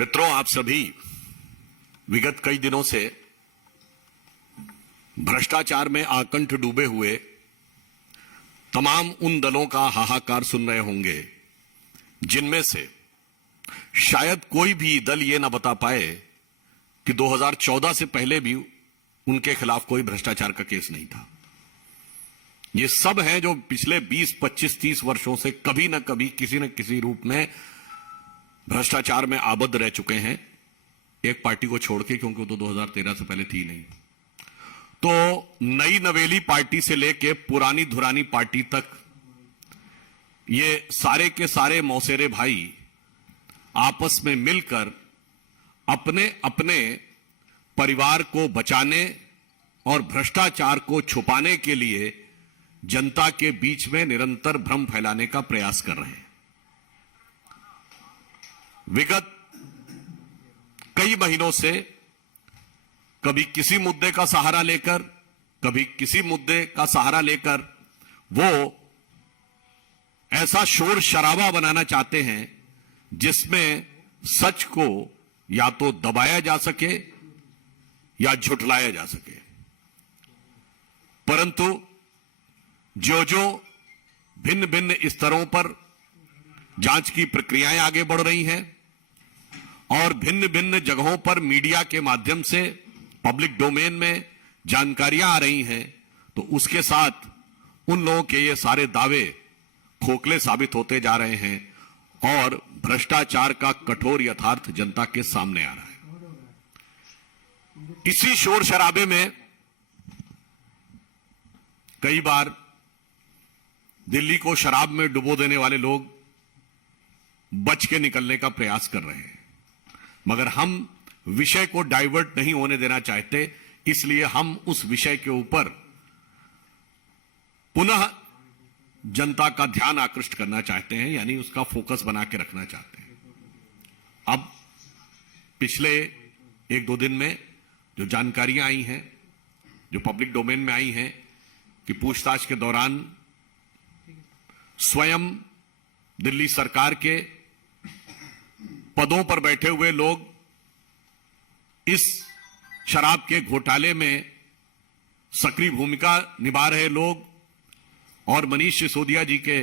मित्रों, आप सभी विगत कई दिनों से भ्रष्टाचार में आकंठ डूबे हुए तमाम उन दलों का हाहाकार सुन रहे होंगे जिनमें से शायद कोई भी दल ये ना बता पाए कि 2014 से पहले भी उनके खिलाफ कोई भ्रष्टाचार का केस नहीं था। ये सब हैं जो पिछले 20, 25, 30 वर्षों से कभी ना कभी किसी न किसी रूप में भ्रष्टाचार में आबद्ध रह चुके हैं, एक पार्टी को छोड़ के, क्योंकि वो तो 2013 से पहले थी नहीं। तो नई नवेली पार्टी से लेके पुरानी धुरानी पार्टी तक ये सारे के सारे मौसेरे भाई आपस में मिलकर अपने अपने परिवार को बचाने और भ्रष्टाचार को छुपाने के लिए जनता के बीच में निरंतर भ्रम फैलाने का प्रयास कर रहे हैं। विगत कई महीनों से कभी किसी मुद्दे का सहारा लेकर, कभी किसी मुद्दे का सहारा लेकर वो ऐसा शोर शराबा बनाना चाहते हैं जिसमें सच को या तो दबाया जा सके या झुठलाया जा सके। परंतु जो जो भिन्न भिन्न स्तरों पर जांच की प्रक्रियाएं आगे बढ़ रही हैं और भिन्न भिन्न जगहों पर मीडिया के माध्यम से पब्लिक डोमेन में जानकारियां आ रही हैं, तो उसके साथ उन लोगों के ये सारे दावे खोखले साबित होते जा रहे हैं और भ्रष्टाचार का कठोर यथार्थ जनता के सामने आ रहा है। इसी शोर शराबे में कई बार दिल्ली को शराब में डुबो देने वाले लोग बच के निकलने का प्रयास कर रहे हैं, मगर हम विषय को डाइवर्ट नहीं होने देना चाहते, इसलिए हम उस विषय के ऊपर पुनः जनता का ध्यान आकृष्ट करना चाहते हैं, यानी उसका फोकस बना के रखना चाहते हैं। अब पिछले 1-2 दिन में जो जानकारियां आई हैं, जो पब्लिक डोमेन में आई हैं कि पूछताछ के दौरान स्वयं दिल्ली सरकार के पदों पर बैठे हुए लोग इस शराब के घोटाले में सक्रिय भूमिका निभा रहे लोग और मनीष सिसोदिया जी के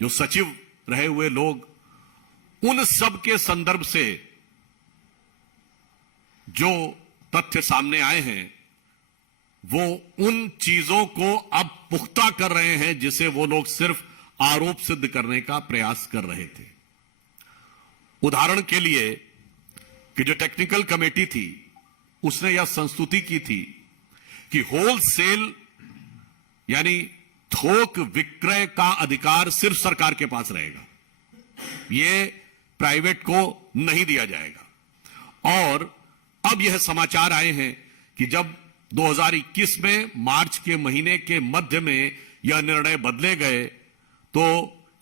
जो सचिव रहे हुए लोग, उन सब के संदर्भ से जो तथ्य सामने आए हैं वो उन चीजों को अब पुख्ता कर रहे हैं जिसे वो लोग सिर्फ आरोप सिद्ध करने का प्रयास कर रहे थे। उदाहरण के लिए कि जो टेक्निकल कमेटी थी उसने यह संस्तुति की थी कि होलसेल यानी थोक विक्रय का अधिकार सिर्फ सरकार के पास रहेगा, यह प्राइवेट को नहीं दिया जाएगा। और अब यह समाचार आए हैं कि जब 2021 में मार्च के महीने के मध्य में यह निर्णय बदले गए तो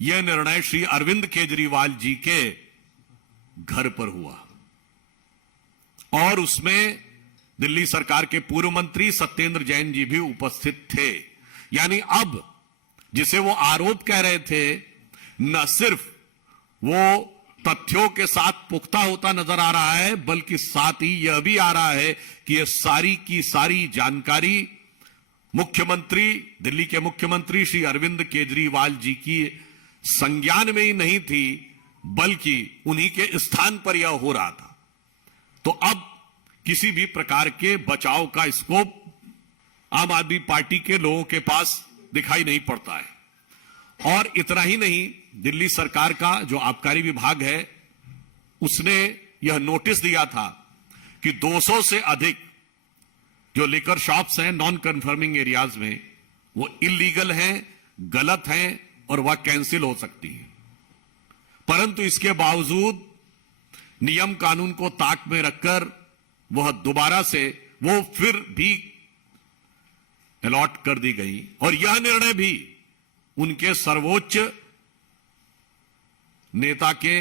यह निर्णय श्री अरविंद केजरीवाल जी के घर पर हुआ और उसमें दिल्ली सरकार के पूर्व मंत्री सत्येंद्र जैन जी भी उपस्थित थे। यानी अब जिसे वो आरोप कह रहे थे, न सिर्फ वो तथ्यों के साथ पुख्ता होता नजर आ रहा है, बल्कि साथ ही यह भी आ रहा है कि यह सारी की सारी जानकारी मुख्यमंत्री, दिल्ली के मुख्यमंत्री श्री अरविंद केजरीवाल जी की संज्ञान में ही नहीं थी, बल्कि उन्हीं के स्थान पर यह हो रहा था। तो अब किसी भी प्रकार के बचाव का स्कोप आम आदमी पार्टी के लोगों के पास दिखाई नहीं पड़ता है। और इतना ही नहीं, दिल्ली सरकार का जो आबकारी विभाग है उसने यह नोटिस दिया था कि 200 से अधिक जो लिकर शॉप्स हैं नॉन कन्फर्मिंग एरियाज में, वो इलीगल हैं, गलत हैं और वह कैंसिल हो सकती हैं। परंतु इसके बावजूद नियम कानून को ताक में रखकर वह दोबारा से वो फिर भी अलॉट कर दी गई और यह निर्णय भी उनके सर्वोच्च नेता के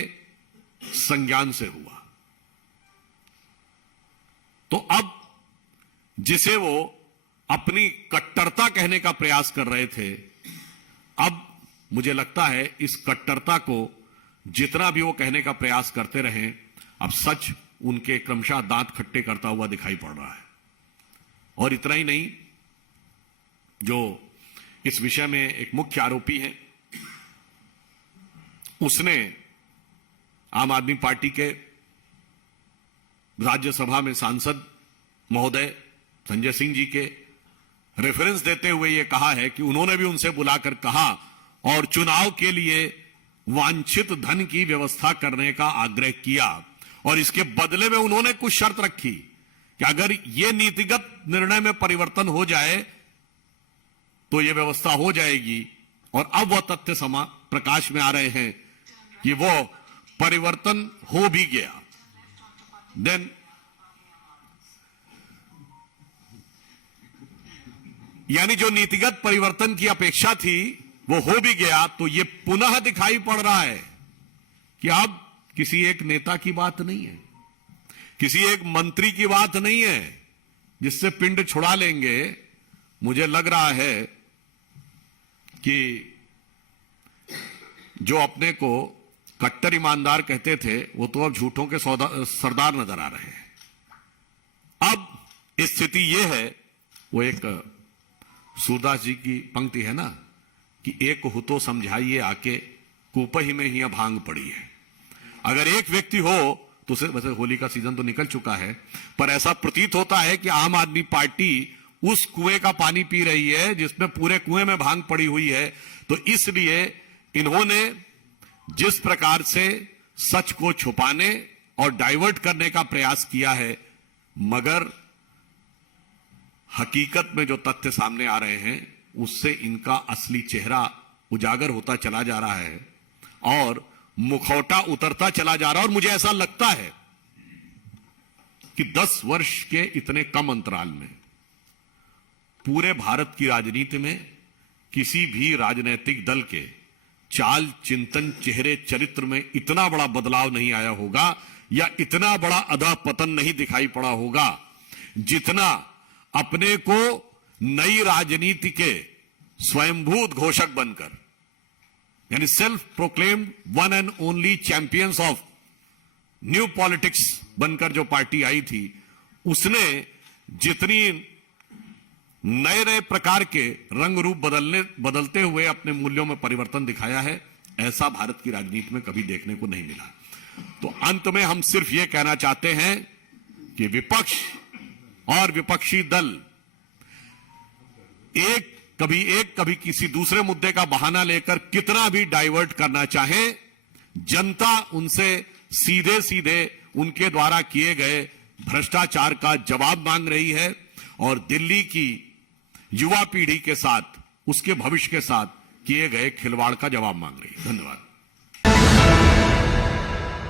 संज्ञान से हुआ। तो अब जिसे वो अपनी कट्टरता कहने का प्रयास कर रहे थे, अब मुझे लगता है इस कट्टरता को जितना भी वो कहने का प्रयास करते रहे, अब सच उनके क्रमशः दांत खट्टे करता हुआ दिखाई पड़ रहा है। और इतना ही नहीं, जो इस विषय में एक मुख्य आरोपी है, उसने आम आदमी पार्टी के राज्यसभा में सांसद महोदय संजय सिंह जी के रेफरेंस देते हुए यह कहा है कि उन्होंने भी उनसे बुलाकर कहा और चुनाव के लिए वांछित धन की व्यवस्था करने का आग्रह किया, और इसके बदले में उन्होंने कुछ शर्त रखी कि अगर यह नीतिगत निर्णय में परिवर्तन हो जाए तो यह व्यवस्था हो जाएगी। और अब वह तथ्य प्रकाश में आ रहे हैं कि वो परिवर्तन हो भी गया। देन यानी जो नीतिगत परिवर्तन की अपेक्षा थी वो हो भी गया, तो ये पुनः दिखाई पड़ रहा है कि अब किसी एक नेता की बात नहीं है, किसी एक मंत्री की बात नहीं है जिससे पिंड छुड़ा लेंगे। मुझे लग रहा है कि जो अपने को कट्टर ईमानदार कहते थे वो तो अब झूठों के सरदार नजर आ रहे हैं। अब स्थिति यह है, वो एक सूरदास जी की पंक्ति है ना कि एक हो तो समझाइए आके, कुपही में ही भांग पड़ी है। अगर एक व्यक्ति हो तो वैसे होली का सीजन तो निकल चुका है, पर ऐसा प्रतीत होता है कि आम आदमी पार्टी उस कुएं का पानी पी रही है जिसमें पूरे कुएं में भांग पड़ी हुई है। तो इसलिए इन्होंने जिस प्रकार से सच को छुपाने और डाइवर्ट करने का प्रयास किया है, मगर हकीकत में जो तथ्य सामने आ रहे हैं उससे इनका असली चेहरा उजागर होता चला जा रहा है और मुखौटा उतरता चला जा रहा है। और मुझे ऐसा लगता है कि 10 वर्ष के इतने कम अंतराल में पूरे भारत की राजनीति में किसी भी राजनीतिक दल के चाल, चिंतन, चेहरे, चरित्र में इतना बड़ा बदलाव नहीं आया होगा या इतना बड़ा अधःपतन नहीं दिखाई पड़ा होगा जितना अपने को नई राजनीति के स्वयंभूत घोषक बनकर, यानी self proclaimed one and only champions of new politics बनकर जो पार्टी आई थी, उसने जितनी नए नए प्रकार के रंग रूप बदलते हुए अपने मूल्यों में परिवर्तन दिखाया है, ऐसा भारत की राजनीति में कभी देखने को नहीं मिला। तो अंत में हम सिर्फ यह कहना चाहते हैं कि विपक्ष और विपक्षी दल कभी किसी दूसरे मुद्दे का बहाना लेकर कितना भी डाइवर्ट करना चाहे, जनता उनसे सीधे सीधे उनके द्वारा किए गए भ्रष्टाचार का जवाब मांग रही है और दिल्ली की युवा पीढ़ी के साथ, उसके भविष्य के साथ किए गए खिलवाड़ का जवाब मांग रही है। धन्यवाद।